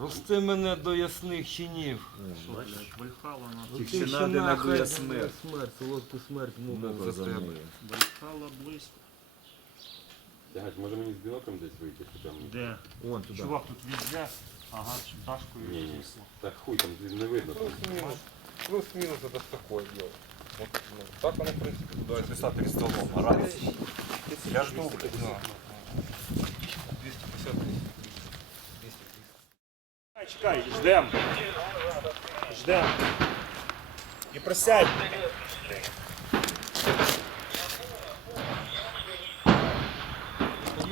Рости мене до ясних чинів. Що, Вальхала на Тільки ще надо нахай набує буде смерть. Смерть, солодку смерть мука за тебе. Вальхала близько. Тягать, може мені з білоком десь вийти, чи там. Де? Вон туди. Чувак, тут везде. Ага, Дашкою Ні, ні. віднесло. Так хуй там не видно. Плюс-минус. Плюс-минус это такое дело. Вот, ну, так оно, в принципе, туда есть перед столом. Раз. Я жду, блядь. Чекай, ждем. Ждем. І присядь.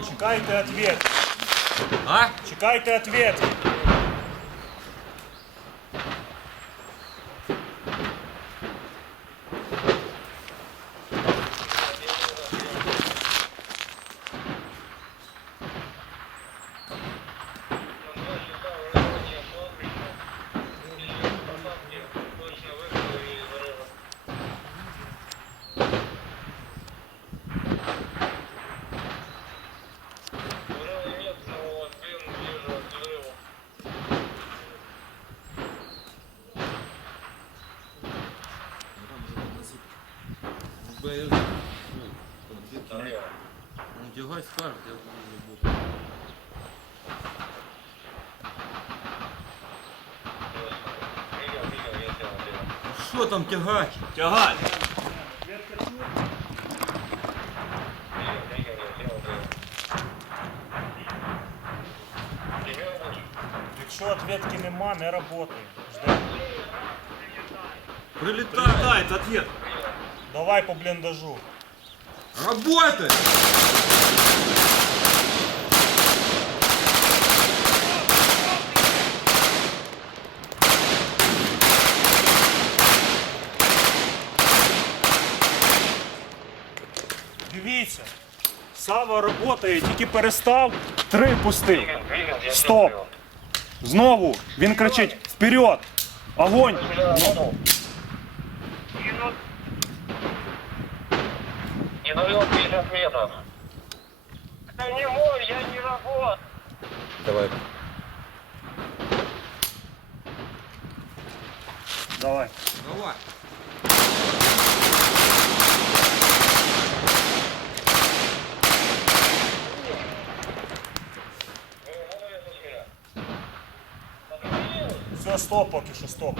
Чекайте ответ. А? Чекайте ответ. Тягай скажет, я буду не буду. Ну, Що там тягать? Тягай. Якщо ответки нема, не работай. Ждем. Прилетай! Прилетает ответ. Давай по блиндажу. Работай! Дивіться. Сава працює, тільки перестав, три пустив. Стоп. Знову він кричить вперед! Огонь! Не навел 50 метров. Это не мой, я не работаю. Давай. Давай. Давай! Все, стоп поки що, стоп.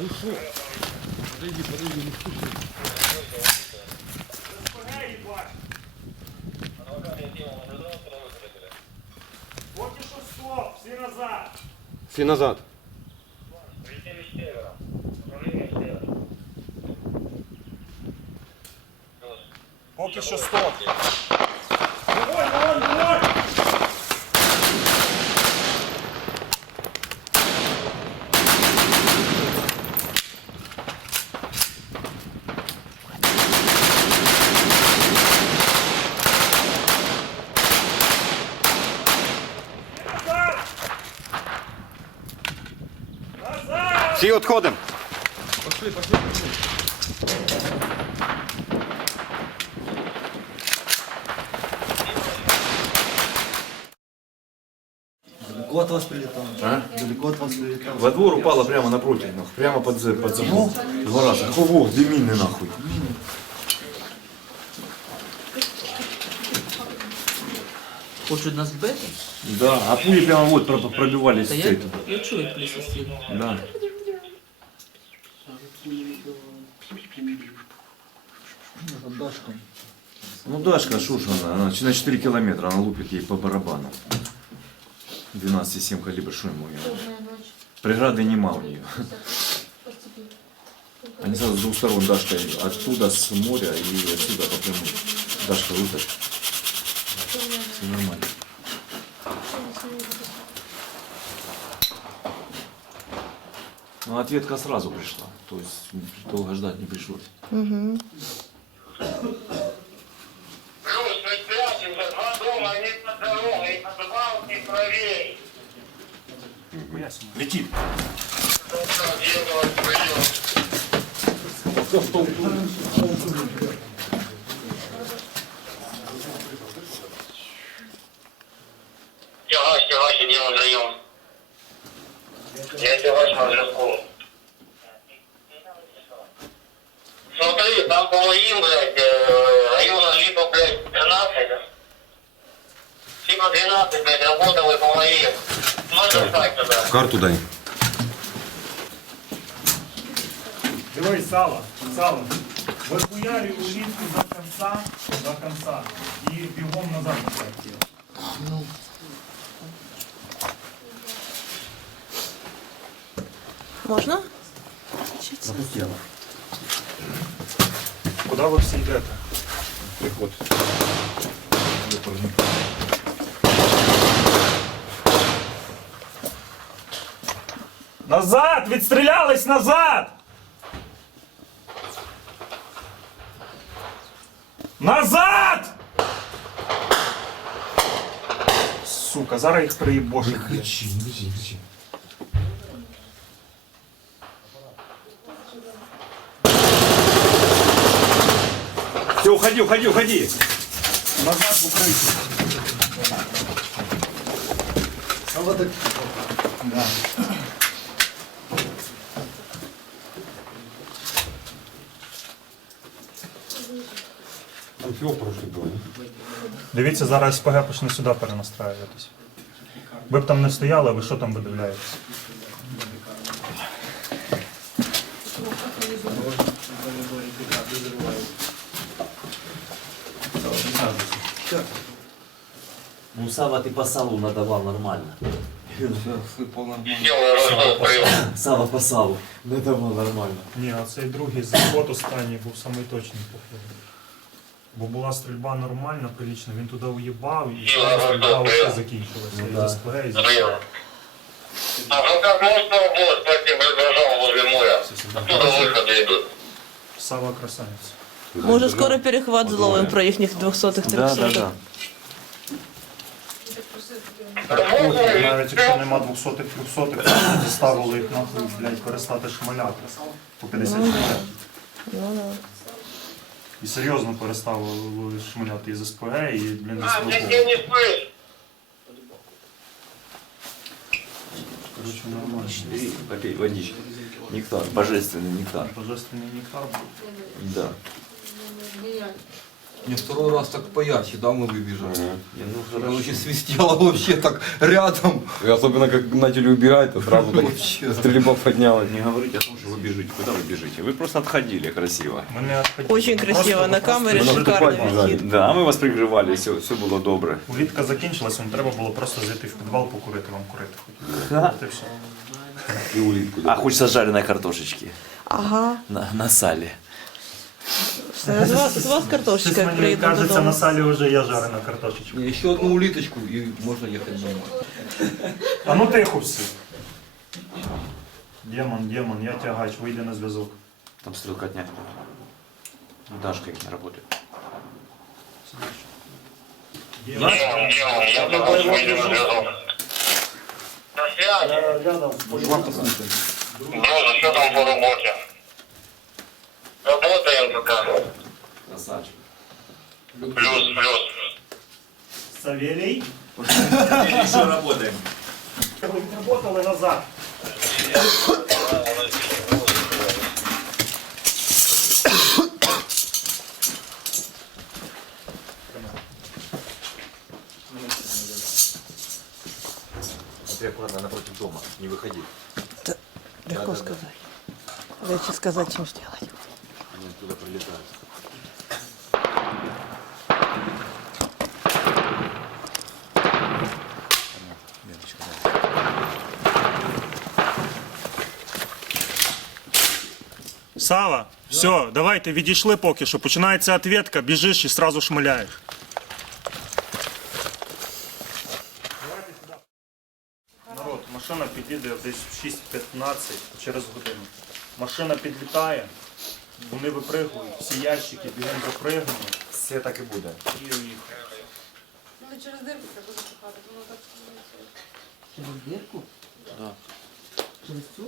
Ушел! Подойди, подойди, не слушай. Всі назад. Поки що стоп. Всі відходимо. Пошли, пошли, пошли. Далеко от вас прилетал. А? Далеко от вас прилетало. Во двор упало прямо напротив, нахуй. Прямо под, за- под забор. Два раза. Ого, где мины нахуй? Хочуть нас бить? Да, а пули прямо вот про- пробивались Та я, я чую, як пліс остріли. Да. Дашка. Ну Дашка, ж она, она на 4 километра, она лупит ей по барабану. 12,7 калибр, что ему? её? Преграды нема у нее. Они сразу с двух сторон Дашка оттуда с моря и отсюда по прямой. Дашка лупит. Все нормально. Ну, ответка сразу пришла. То есть долго ждать не пришлось. Плюс 570, два дома, они под дорогой, и подвалки правее. Летит. Делать прием. Тягач, тягач, дело прием. Я тягач на зв'язку. Смотри, там по моим, блядь, района либо, блядь, 13, типа 12, блядь, работал и по моим. Можно встать туда. Карту дай. Дивись, сало, сало. Вихуярю улітку до конца, до конца. І бігом назад на проекті. Можна? Куди ви всі йдете? Приход. Назад! Відстрілялись назад! Назад! Сука, зараз їх приїбошить. кричи, не кричи. Все, уходи, уходи, уходи. Назад в укриття. Сава так Там всего прошлый был. Дивіться, зараз СПГ почне сюди перенастраюватись. Ви б там не стояли, ви що там видивляєтесь? Ну, Сава, ты по салу надавал нормально. Сава по салу надавал нормально. Ні, а цей другий заход останній був самий точний походу. Бо була стрільба нормальна, прилічна, він туди уїбав і стрільба все закінчилася. І да. за СПГ, і за Прием. А ну как можно было спасти предложил возле моря? Оттуда выходы идут. Сава красавець. Може, скоро перехват зловим про їхніх 200-х Да, да, 300 да. Похуй, навіть якщо нема 200-х, 300-х, заставили їх нахуй, блядь, перестати шмаляти. По 50 Ну, метрів. Ну, да. І серйозно переставили шмаляти із СПГ і, блін, А, із ты не спишь? Короче, нормально. Попей водички. Нектар, божественный нектар. Божественний нектар був. Да. Не второй раз так поярче, да, мы выбежали. Не, ну Короче, свистело вообще так рядом. И особенно как начали убирать, то сразу так Вообще. стрельба поднялась. Не говорите о том, что вы бежите. Куда вы бежите? Вы просто отходили красиво. Ми не відходили. Очень Ми красиво, просто- на камері просто шикарний вийшли. відхід. Да, а мы вас прикрывали, все, все было добре. Улітка закінчилась, вам треба було просто зайти в підвал, покурити вам курити хоч. От і все. И улитку. А хочется жареной картошечки Ага. на, на сале. Все, з вас, з вас картошечка, Щось як мені приїду кажеться, на додому. салі вже є жарена картошечка. Не, еще одну улиточку и можно ехать домой. А ну тихо всі. Демон, демон, я тягач, вийди на зв'язок. Там стрелкотня. Дашка не работает. Делом, делом, я тягач, выйди на зв'язок. На связи. Рядом. Друзі, що там по роботі? Пока. Красавчик. Плюс, плюс. Савелій. Еще работаем. Відработали назад. Смотри аккуратно напротив дома, не выходи. Легко сказать. Легче сказать, чем сделать. Сава, все, давайте відійшли поки що. Починається ответка, біжиш і сразу шмаляєш. Народ, машина підійде десь в 6.15 через годину. Машина підлітає, вони випригують, всі ящики бігом запригнули Все так и будет. і уїхали. Ну, через дирку це буде шукати, воно так. Через дирку? Да. Через цю?